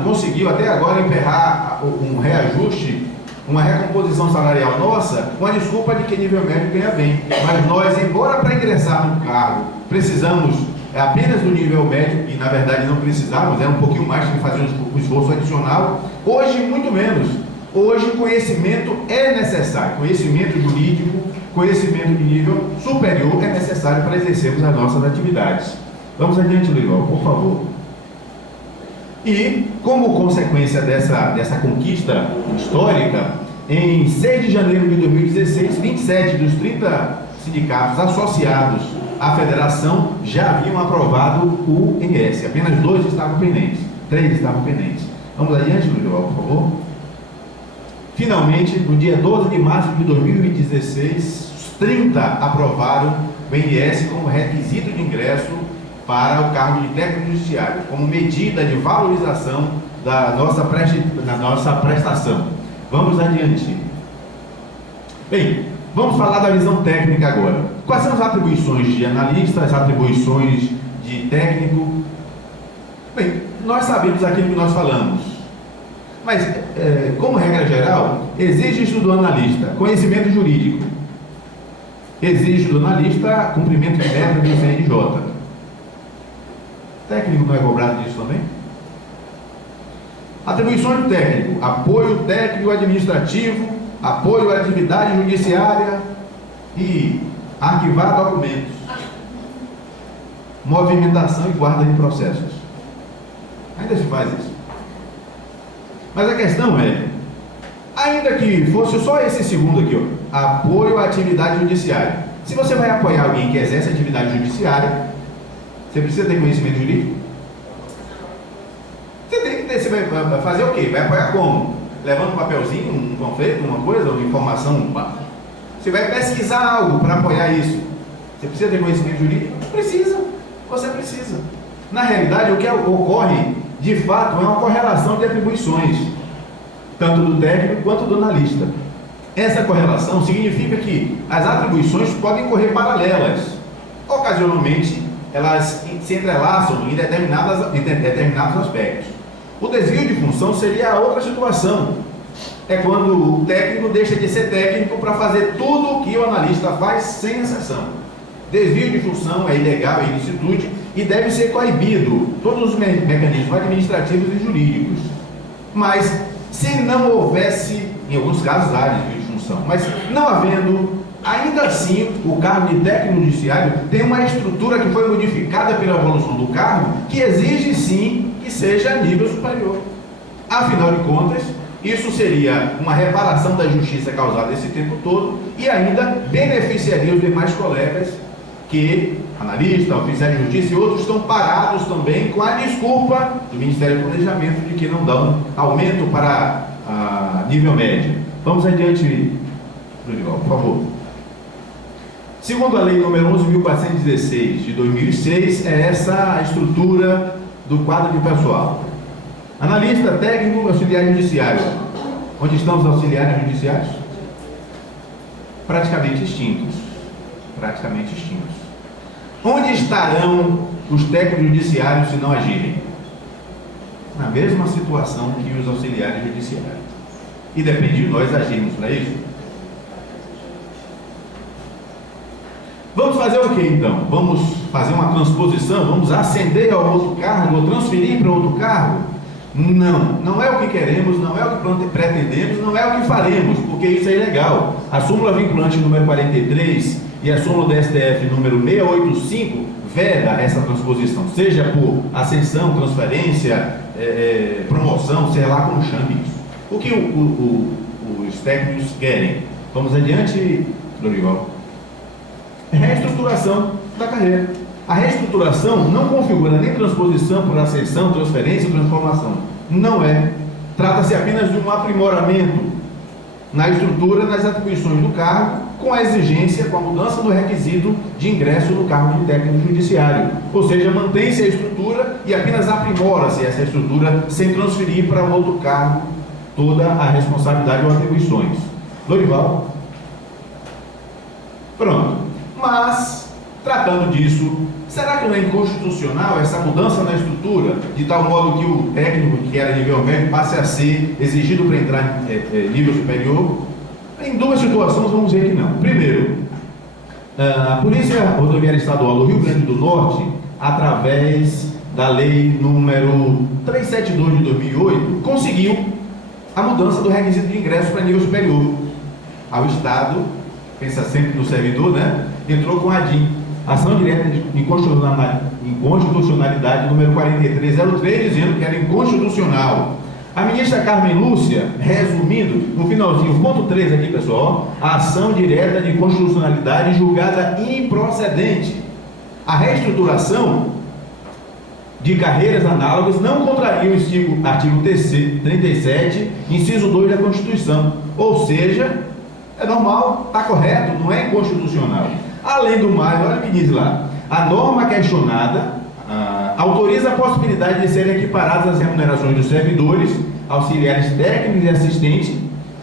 conseguiu até agora emperrar um reajuste, uma recomposição salarial nossa, com a desculpa de que nível médio ganha bem. Mas nós, embora para ingressar no cargo, precisamos apenas do nível médio, e na verdade não precisávamos, um pouquinho mais, que fazer um esforço adicional, hoje muito menos. Hoje conhecimento é necessário, conhecimento jurídico, conhecimento de nível superior é necessário para exercermos as nossas atividades. Vamos adiante, Lurival, por favor. E, como consequência dessa conquista histórica, em 6 de janeiro de 2016, 27 dos 30 sindicatos associados à federação já haviam aprovado o INSS. Apenas 2 estavam pendentes, 3 estavam pendentes. Vamos adiante, Lurival, por favor. Finalmente, no dia 12 de março de 2016, os 30 aprovaram o INSS como requisito de ingresso para o cargo de técnico judiciário, como medida de valorização da nossa prestação. Vamos adiante. Bem, vamos falar da visão técnica agora. Quais são as atribuições de analista, as atribuições de técnico? Bem, nós sabemos aquilo que nós falamos. Mas, como regra geral, exige do analista conhecimento jurídico, exige do analista cumprimento de meta de CNJ. Técnico não é cobrado disso também? Atribuições do técnico: apoio técnico administrativo, apoio à atividade judiciária e arquivar documentos, movimentação e guarda de processos. Ainda se faz isso. Mas a questão é, ainda que fosse só esse segundo aqui, apoio à atividade judiciária. Se você vai apoiar alguém que exerce atividade judiciária, você precisa ter conhecimento jurídico? Você tem que ter, você vai fazer o quê? Vai apoiar como? Levando um papelzinho, um panfleto, uma coisa, uma informação? Você vai pesquisar algo para apoiar isso. Você precisa ter conhecimento jurídico? Precisa. Você precisa. Na realidade, o que ocorre de fato é uma correlação de atribuições, tanto do técnico quanto do analista. Essa correlação significa que as atribuições podem correr paralelas. Ocasionalmente, elas se entrelaçam em determinados aspectos. O desvio de função seria a outra situação. É quando o técnico deixa de ser técnico para fazer tudo o que o analista faz sem exceção. Desvio de função é ilegal, é ilicitude, e deve ser coibido todos os mecanismos administrativos e jurídicos. Mas, se não houvesse, em alguns casos, há desvio de função, mas não havendo, ainda assim, o cargo de técnico judiciário tem uma estrutura que foi modificada pela evolução do cargo, que exige, sim, que seja a nível superior. Afinal de contas, isso seria uma reparação da injustiça causada esse tempo todo e ainda beneficiaria os demais colegas que, analistas, oficiais de justiça e outros, estão parados também com a desculpa do Ministério do Planejamento de que não dão aumento para nível médio. Vamos adiante, Lurival, por favor. Segundo a Lei nº 11.416 de 2006, é essa a estrutura do quadro de pessoal. Analista, técnico, auxiliar judiciário. Onde estão os auxiliares judiciários? Praticamente extintos. Praticamente extintos. Onde estarão os técnicos judiciários se não agirem? Na mesma situação que os auxiliares judiciários. E depende de nós agirmos para isso. Vamos fazer o que então? Vamos fazer uma transposição? Vamos ascender ao outro cargo ou transferir para outro cargo? Não, não é o que queremos, não é o que pretendemos, não é o que faremos, porque isso é ilegal. A súmula vinculante número 43 e a súmula do STF número 685 veda essa transposição, seja por ascensão, transferência, promoção, sei lá como chame isso. O que os técnicos querem? Vamos adiante, Dorival. Reestruturação da carreira. A reestruturação não configura nem transposição por ascensão, transferência ou transformação. Não é. Trata-se apenas de um aprimoramento na estrutura, nas atribuições do cargo, com a exigência, com a mudança do requisito de ingresso no cargo de técnico judiciário. Ou seja, mantém-se a estrutura e apenas aprimora-se essa estrutura sem transferir para um outro cargo toda a responsabilidade ou atribuições. Dorival? Pronto. Mas, tratando disso, será que não é inconstitucional essa mudança na estrutura, de tal modo que o técnico que era nível médio passe a ser exigido para entrar em nível superior? Em duas situações vamos ver que não. Primeiro, a Polícia Rodoviária Estadual do Rio Grande do Norte, através da lei número 372 de 2008, conseguiu a mudança do requisito de ingresso para nível superior. Ao Estado, pensa sempre no servidor, né? Entrou com a ADIM, Ação Direta de Inconstitucionalidade número 4303, dizendo que era inconstitucional. A ministra Carmen Lúcia, resumindo, no finalzinho, ponto 3 aqui, pessoal, a ação direta de inconstitucionalidade julgada improcedente. A reestruturação de carreiras análogas não contraria o artigo 37, inciso 2 da Constituição. Ou seja, é normal, está correto, não é inconstitucional. Além do mais, olha o que diz lá, a norma questionada autoriza a possibilidade de serem equiparadas as remunerações dos servidores, auxiliares técnicos e assistentes,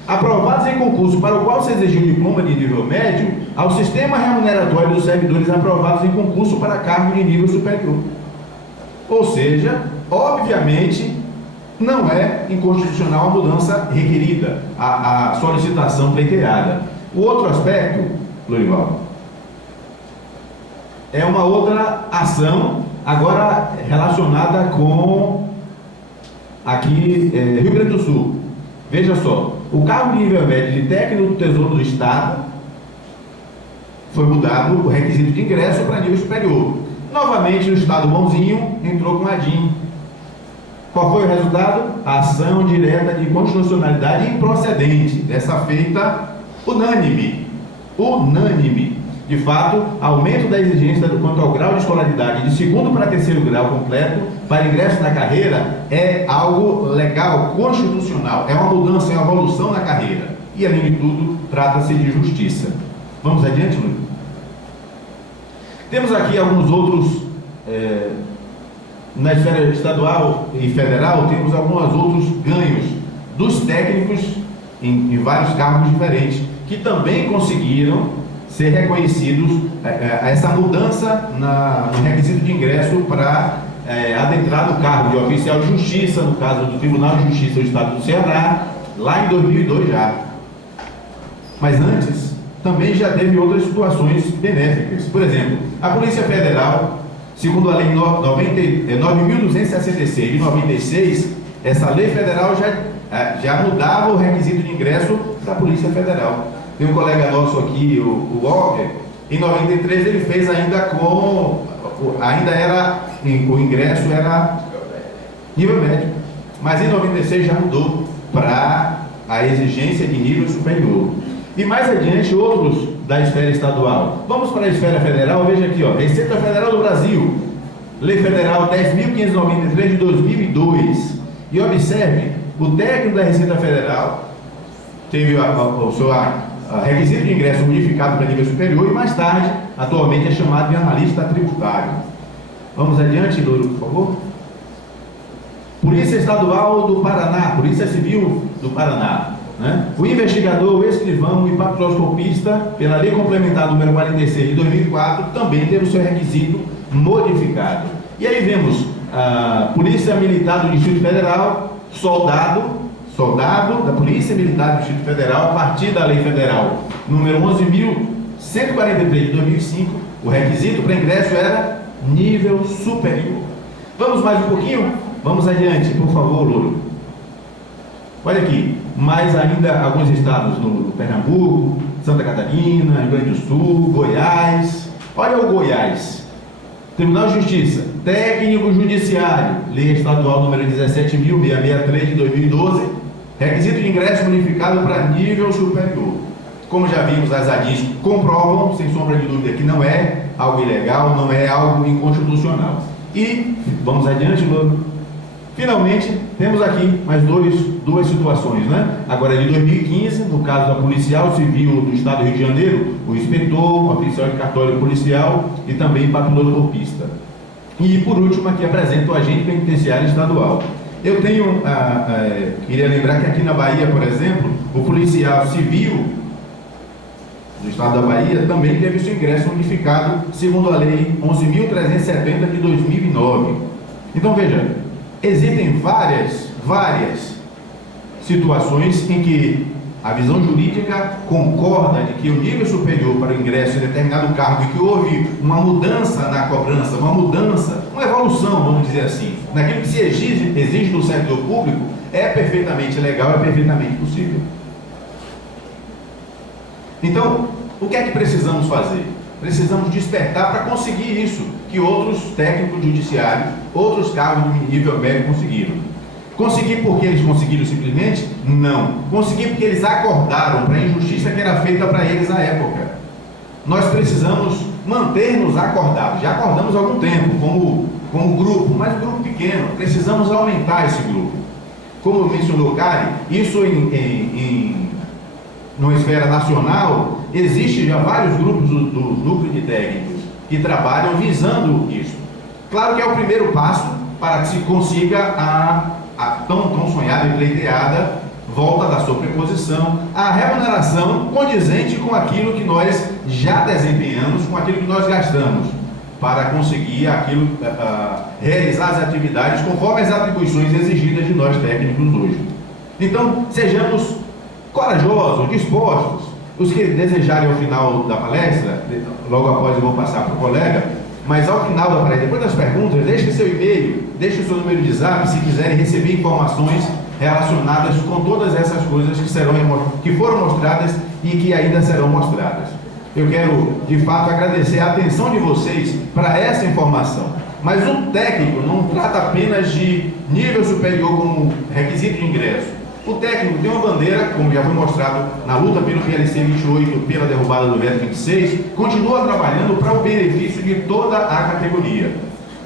aprovados em concurso para o qual se exigiu diploma de nível médio, ao sistema remuneratório dos servidores aprovados em concurso para cargo de nível superior. Ou seja, obviamente, não é inconstitucional a mudança requerida, a solicitação pleiteada. O outro aspecto, Lorival, é uma outra ação, agora relacionada com aqui Rio Grande do Sul. Veja só, o cargo de nível médio de técnico do Tesouro do Estado foi mudado o requisito de ingresso para nível superior. Novamente o Estado Mãozinho entrou com a DIN. Qual foi o resultado? A ação direta de inconstitucionalidade improcedente, dessa feita unânime. De fato, aumento da exigência quanto ao grau de escolaridade de segundo para terceiro grau completo para ingresso na carreira é algo legal, constitucional. É uma mudança, é uma evolução na carreira. E, além de tudo, trata-se de justiça. Vamos adiante, Luiz? Temos aqui alguns outros, na esfera estadual e federal, temos alguns outros ganhos dos técnicos em vários cargos diferentes, que também conseguiram ser reconhecidos essa mudança no requisito de ingresso para adentrar no cargo de oficial de justiça, no caso do Tribunal de Justiça do Estado do Ceará, lá em 2002 já. Mas antes, também já teve outras situações benéficas. Por exemplo, a Polícia Federal, segundo a Lei 9.266 de 96, essa lei federal já mudava o requisito de ingresso da Polícia Federal. Tem um colega nosso aqui, o Walker, em 93 ele fez o ingresso era nível médio, mas em 96 já mudou para a exigência de nível superior. E mais adiante, outros da esfera estadual. Vamos para a esfera federal, veja aqui, ó, Receita Federal do Brasil, Lei Federal 10.593 de 2002. E observe, o técnico da Receita Federal teve o seu requisito de ingresso modificado para nível superior e mais tarde, atualmente é chamado de analista tributário. Vamos adiante, Louro, por favor. Polícia Estadual do Paraná, Polícia Civil do Paraná, né? O investigador, o escrivão e papiloscopista, pela Lei Complementar número 46 de 2004, também teve o seu requisito modificado. E aí vemos a Polícia Militar do Distrito Federal, soldado da Polícia Militar do Distrito Federal, a partir da Lei Federal número 11.143 de 2005, o requisito para ingresso era nível superior. Vamos mais um pouquinho? Vamos adiante, por favor, Louro. Olha aqui, mais ainda alguns estados no Pernambuco, Santa Catarina, Rio Grande do Sul, Goiás. Olha o Goiás. Tribunal de Justiça, técnico judiciário, Lei Estadual número 17.663 de 2012, requisito de ingresso unificado para nível superior. Como já vimos, as ADIs comprovam, sem sombra de dúvida, que não é algo ilegal, não é algo inconstitucional. E, vamos adiante, Louro. Finalmente, temos aqui mais duas situações, né? Agora de 2015, no caso da policial civil do Estado do Rio de Janeiro, o inspetor, o oficial de cartório policial e também papiloscopista. E por último, aqui apresento o agente penitenciário estadual. Eu tenho, queria lembrar que aqui na Bahia, por exemplo, o policial civil do Estado da Bahia também teve seu ingresso unificado segundo a Lei 11.370 de 2009. Então veja, existem várias situações em que a visão jurídica concorda de que o nível superior para o ingresso em determinado cargo e que houve uma mudança na cobrança, uma evolução, vamos dizer assim, naquilo que se exige do servidor público, é perfeitamente legal, é perfeitamente possível. Então, o que é que precisamos fazer? Precisamos despertar para conseguir isso, que outros técnicos judiciários, outros cargos de nível médio conseguiram. Conseguir porque eles conseguiram simplesmente? Não. Conseguir porque eles acordaram para a injustiça que era feita para eles na época. Nós precisamos manter-nos acordados. Já acordamos há algum tempo, como grupo, mas um grupo pequeno. Precisamos aumentar esse grupo. Como mencionou Kari, isso numa esfera nacional, existe já vários grupos do núcleo de técnicos que trabalham visando isso. Claro que é o primeiro passo para que se consiga a tão sonhada e pleiteada volta da sobreposição, a remuneração condizente com aquilo que nós já desempenhamos, com aquilo que nós gastamos, para conseguir realizar as atividades conforme as atribuições exigidas de nós técnicos hoje. Então, sejamos corajosos, dispostos. Os que desejarem ao final da palestra, logo após eu vou passar para o colega, mas ao final da palestra, depois das perguntas, deixe seu e-mail, deixe o seu número de zap, se quiserem receber informações relacionadas com todas essas coisas que foram mostradas e que ainda serão mostradas. Eu quero, de fato, agradecer a atenção de vocês para essa informação. Mas o técnico não trata apenas de nível superior como requisito de ingresso. O técnico tem uma bandeira, como já foi mostrado na luta pelo PLC 28, pela derrubada do veto 26, continua trabalhando para o benefício de toda a categoria.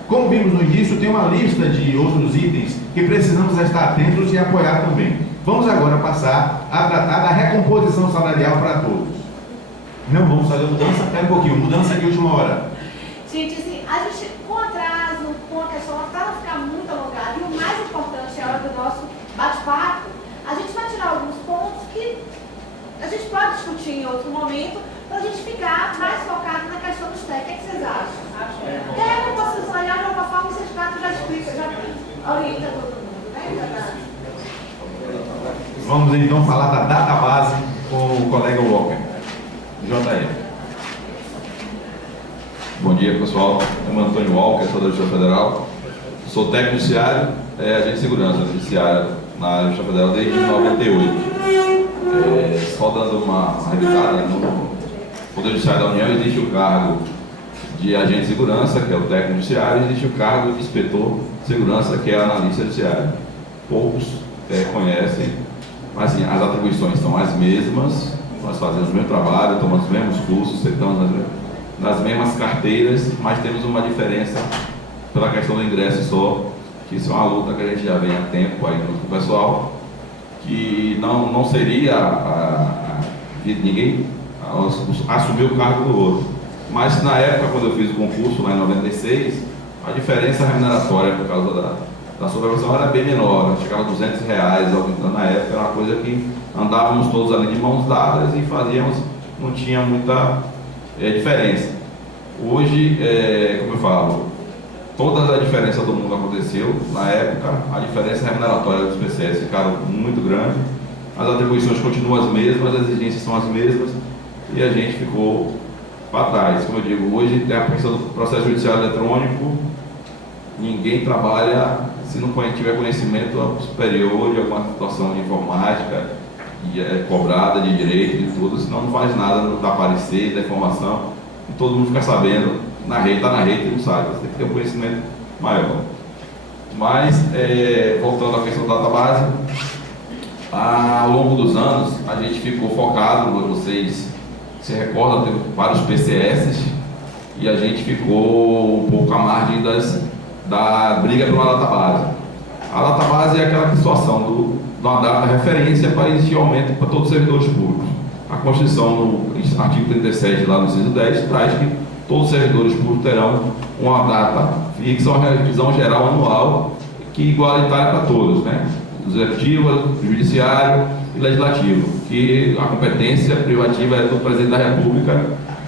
Como vimos no início, tem uma lista de outros itens que precisamos estar atentos e apoiar também. Vamos agora passar a tratar da recomposição salarial para todos. Não vamos fazer mudança? Espera um pouquinho, mudança de última hora. Gente, assim, a gente, com atraso, com a questão, para não ficar muito alongado, e o mais importante é a hora do nosso bate-papo, a gente vai tirar alguns pontos que a gente pode discutir em outro momento, para a gente ficar mais focado na questão dos técnicos. O que vocês acham? A composição salarial, de alguma forma, o sindicato já explica, já orienta todo mundo, né? Vamos então falar da database com o colega Walker. JR. Bom dia, pessoal. Eu me Antônio Walker, sou da Justiça Federal. Sou técnico judiciário, agente de segurança judiciária na Justiça Federal desde 98. Só dando uma revisada, no Poder Judiciário da União existe o cargo de agente de segurança, que é o técnico judiciário, e existe o cargo de inspetor de segurança, que é o analista judiciário. Poucos conhecem, mas assim, as atribuições são as mesmas, nós fazemos o mesmo trabalho, tomamos os mesmos cursos, estamos nas mesmas carteiras, mas temos uma diferença pela questão do ingresso só, que isso é uma luta que a gente já vem há tempo aí com o pessoal, que não seria ninguém assumir o cargo do outro. Mas na época, quando eu fiz o concurso, lá em 96, a diferença remuneratória por causa da supervisão era bem menor, chegava a R$ 200, algo então, na época, era uma coisa que andávamos todos ali de mãos dadas e fazíamos, não tinha muita diferença. Hoje, como eu falo, toda a diferença do mundo aconteceu. Na época, a diferença remuneratória dos PCS ficaram muito grande, as atribuições continuam as mesmas, as exigências são as mesmas e a gente ficou para trás. Como eu digo, hoje tem a questão do processo judicial eletrônico, ninguém trabalha se não tiver conhecimento superior de alguma situação de informática, cobrada de direito, de tudo, senão não faz nada, não dá parecer, da informação, e todo mundo fica sabendo, na rede, está na rede e não sabe, você tem que ter um conhecimento maior. Mas, voltando à questão da database, ao longo dos anos, a gente ficou focado, vocês se recordam, teve vários PCS, e a gente ficou um pouco à margem da briga por uma database. A database é aquela situação de uma data referência para existir aumento para todos os servidores públicos. A Constituição, no artigo 37, lá no inciso 10, traz que todos os servidores públicos terão uma data fixa, uma revisão geral anual, que é igualitária para todos, né? Executivo, judiciário e legislativo, que a competência privativa é do presidente da República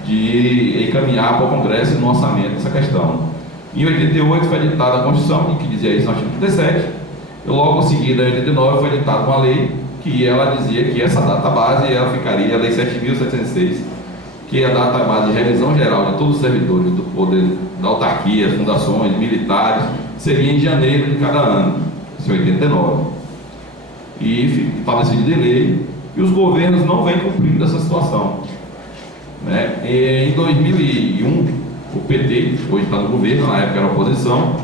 de encaminhar para o Congresso no orçamento essa questão. Em 88 foi editada a Constituição, que dizia isso no artigo 37, e logo em seguida, em 89, foi editada uma lei que ela dizia que essa database ela ficaria, a Lei 7.706, que é a database de revisão geral de todos os servidores do poder, da autarquia, fundações, militares, seria em janeiro de cada ano, isso em 89. E está decidido em lei, e os governos não vêm cumprindo essa situação. Né? Em 2001, o PT, hoje está no governo, na época era oposição,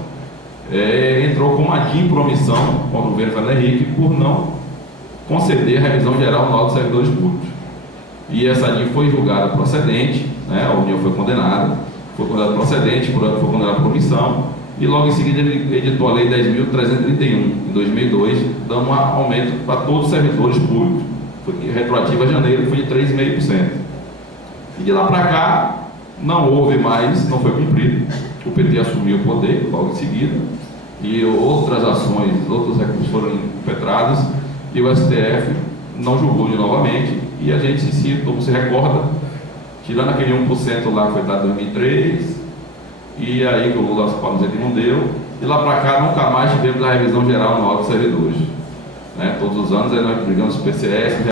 entrou com uma DIN por omissão contra o governo Fernando Henrique por não conceder a revisão geral anual dos servidores públicos. E essa DIN foi julgada procedente, né? A União foi condenada procedente, foi condenada por omissão, e logo em seguida ele editou a Lei 10.331, em 2002, dando um aumento para todos os servidores públicos, foi retroativo a janeiro, foi de 3,5%. E de lá para cá, não houve mais, não foi cumprido. O PT assumiu o poder logo em seguida e outras ações, outros recursos foram impetrados e o STF não julgou novamente e a gente, como se recorda, tirando aquele 1% lá que foi dado em 2003 e aí que o Lula pode dizer que não deu, e lá para cá nunca mais tivemos a revisão geral anual dos servidores. Né? Todos os anos aí nós brigamos com o PCS,